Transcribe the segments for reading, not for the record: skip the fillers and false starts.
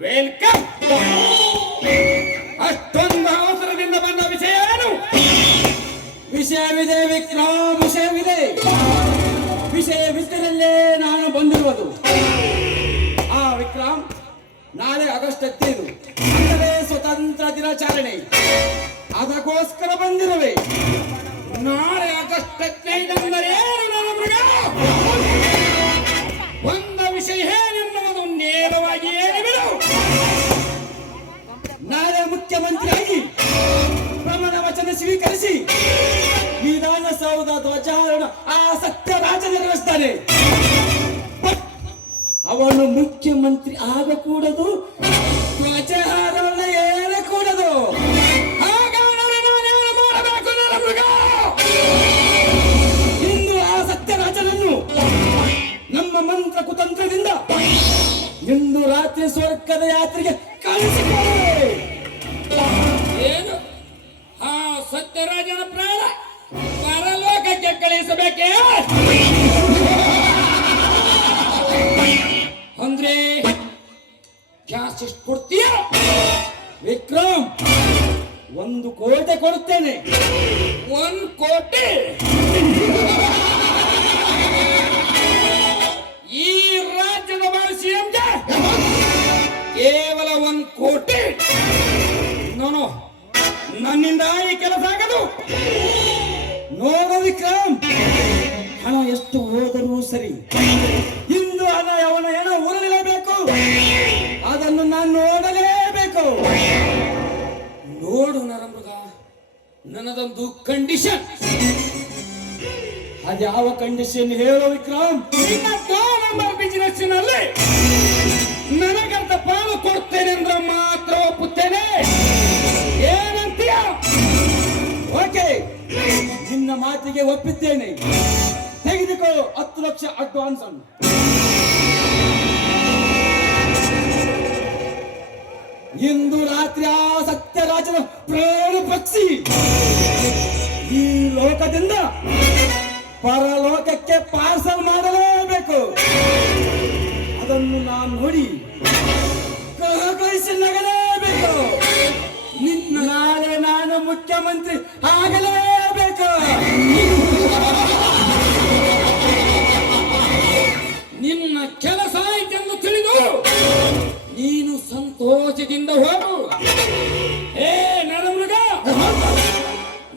Welcome. ಅಷ್ಟೊಂದು ಅವಸರದಿಂದ ಬಂದ ವಿಷಯ ಏನು? ವಿಷಯವಿದೆ ವಿಕ್ರಮ್, ವಿಷಯವಿದೆ. ವಿಷಯವಿದ್ದರಲ್ಲೇ ನಾನು ಬಂದಿರುವುದು. ವಿಕ್ರಮ್, ನಾಳೆ ಆಗಸ್ಟ್ 15 ಅಂದರೆ ಸ್ವತಂತ್ರ ದಿನಾಚರಣೆ. ಅದಕ್ಕೋಸ್ಕರ ಬಂದಿರುವೆ. ನಾಳೆ ಆಗಸ್ಟ್ 15 ಅಂದರೆ ಏನು ನನ್ನ ಮೃಗ? ಒಂದು ವಿಷಯ ಏನೆನ್ನುವುದು ನೇರವಾಗಿ ಹೇಳಿಬಿಡು. ನಾಳೆ ಮುಖ್ಯಮಂತ್ರಿಯಾಗಿ ಪ್ರಮಾಣ ವಚನ ಸ್ವೀಕರಿಸಿ ವಿಧಾನಸೌಧ ಧ್ವಜಾರೋಹಣ ಆ ಸತ್ಯರಾಜ ನೆರವೇರಿಸ್ತಾನೆ. ಅವನು ಮುಖ್ಯಮಂತ್ರಿ ಆಗಕೂಡದು, ಧ್ವಜಾರೋಹಣ ಏರಕೂಡದು. ಹಾಗಾದರೆ ನಾನೇನು ಮಾಡಬೇಕು ನನ್ನ ಮೃಗ? ಇಂದು ಆ ಸತ್ಯರಾಜನನ್ನು ನಮ್ಮ ಮಂತ್ರ ಕುತಂತ್ರದಿಂದ ಇಂದು ರಾತ್ರಿ ಸ್ವರ್ಗದ ಯಾತ್ರೆಗೆ ಕಳಿಸಿಕೊಳ್ಳೆ. ಏನು? ಆ ಸತ್ಯರಾಜನ ಪ್ರಾಣ ಪರಲೋಕಕ್ಕೆ ಕಳಿಸಬೇಕೇ? ಅಂದ್ರೆ ಕ್ಯಾಶ್ ಎಷ್ಟು ಕೊಡ್ತೀಯ ವಿಕ್ರಮ್? 1 ಕೋಟಿ ಕೊಡುತ್ತೇನೆ. 1 ಕೋಟಿ? ಈ ರಾಜ್ಯದ ಭಾಷೆ ಕೇವಲ 1 ಕೋಟಿ? ನೋನು, ನನ್ನಿಂದ ಈ ಕೆಲಸ ಆಗದು. ನೋಡು ವಿಕ್ರಮ್, ಹಣ ಎಷ್ಟು ಹೋದರೂ ಸರಿ, ಇಂದು ಹಣ ಅವನ ಏನೋ ಊರಲೇಬೇಕು. ಅದನ್ನು ನಾನು ನೋಡಲೇಬೇಕು. ನೋಡು ನರಮೃಗ, ನನ್ನದೊಂದು ಕಂಡೀಷನ್. ಅದ್ಯಾವ ಕಂಡೀಷನ್ ಹೇಳೋ ವಿಕ್ರಮ್? ನಂಬರ್ ಬಿಸಿನೆಸ್ ನಲ್ಲಿ ನನಗಂತ ಪಾಲು ಕೊಡ್ತೇನೆ ಅಂದ್ರೆ ಮಾತ್ರ ಒಪ್ಪುತ್ತೇನೆ. ಏನಂತೀಯ? ಓಕೆ, ನಿನ್ನ ಮಾತಿಗೆ ಒಪ್ಪಿದ್ದೇನೆ. ತೆಗೆದುಕೋ 10 ಲಕ್ಷ ಅಡ್ವಾನ್ಸ್ ಅನ್ನು. ಇಂದು ರಾತ್ರಿ ಆ ಸತ್ಯರಾಜನ ಪ್ರಾಣ ಪಕ್ಷಿ ಈ ಲೋಕದಿಂದ ಪರಲೋಕಕ್ಕೆ ಪಾರ್ಸಲ್ ಮಾಡಲೇಬೇಕು. ಅದನ್ನು ನಾನು ನೋಡಿ ಕಹಕರಿಸಿ ನಗಲೇಬೇಕು. ನಾಳೆ ನಾನು ಮುಖ್ಯಮಂತ್ರಿ ಆಗಲೇಬೇಕು. ನಿನ್ನ ಕೆಲಸ ಆಯ್ತೆಂದು ತಿಳಿದು ನೀನು ಸಂತೋಷದಿಂದ ಹೋಗು. ಏ ನರಮೃಗ,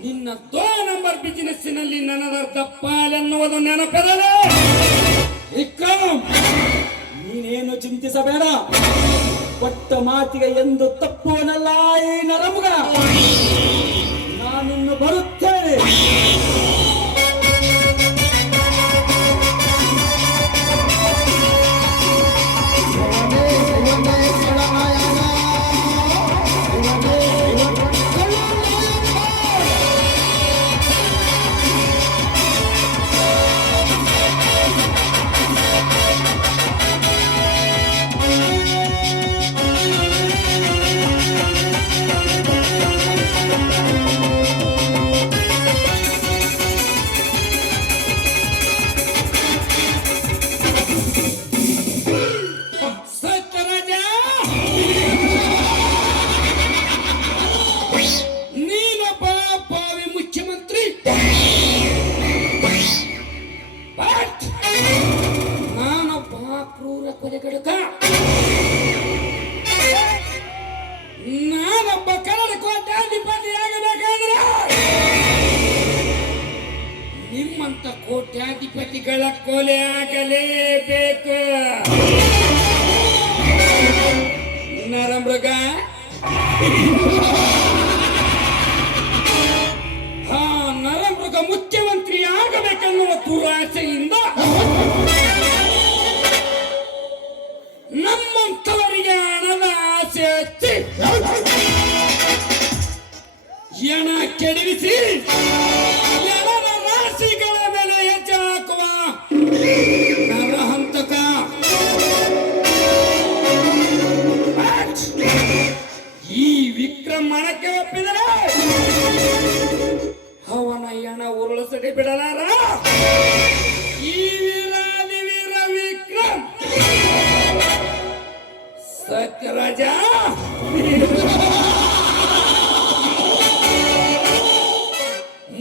ನಿನ್ನ 2 ನಂಬರ್ ಬಿಸಿನೆಸ್ಸಿನಲ್ಲಿ ನನ್ನದರ್ಧ ಪಾಲೆನ್ನುವುದು ನೆನಪಿರಲಿ. ವಿಕ್ರಮ್, ನೀನೇನು ಚಿಂತಿಸಬೇಡ. ಕೊಟ್ಟ ಮಾತಿಗೆ ಎಂದು ತಪ್ಪುವನಲ್ಲ ಈ ನರಮೃಗ. ನಾನಿನ್ನು ಬರುತ್ತೇನೆ. ನಿಮ್ಮಂತ ಕೋಟ್ಯಾಧಿಪತಿಗಳ ಕೊಲೆ ಆಗಲೇಬೇಕು. ನರಮೃಗ, ನರಮೃಗ ಮುಖ್ಯಮಂತ್ರಿ ಆಗಬೇಕೆನ್ನುವ ದುರಾಸೆಯಿಂದ ನಮ್ಮಂಥವರಿಗೆ ಹಣದ ಆಸೆ ಹಚ್ಚಿ ಎಣ ಕೆಡವಿಸಿ ಜನರ ರಾಶಿಗಳ ಮೇಲೆ ಹೆಜ್ಜೆ ಹಾಕುವ ನರಹಂತಕ ಈ ವಿಕ್ರಮ್ ಮನಕ್ಕೆ ಒಪ್ಪಿದರೆ ಅವನ ಎಣ ಉರುಳಿಸದೆ ಬಿಡಲಾರ. ಈ ವೀರಾದಿ ವೀರ ವಿಕ್ರಮ್ ಸತ್ಯರಾಜ,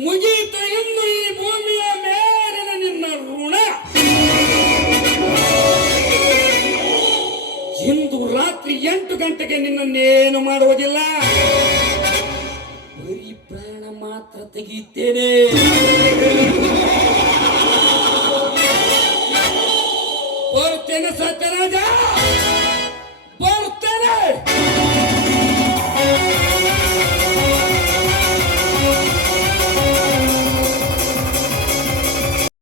ಮುಗೀತು ಇನ್ನು ಈ ಭೂಮಿಯ ಮೇಲಿನ ನಿನ್ನ ಋಣ. ಇಂದು ರಾತ್ರಿ 8 ಗಂಟೆಗೆ ನಿನ್ನನ್ನೇನು ಮಾಡುವುದಿಲ್ಲ, ಬರೀ ಪ್ರಾಣ ಮಾತ್ರ ತೆಗೆಯುತ್ತೇನೆ. ಬರುತ್ತೇನೆ ಸತ್ಯರಾಜ.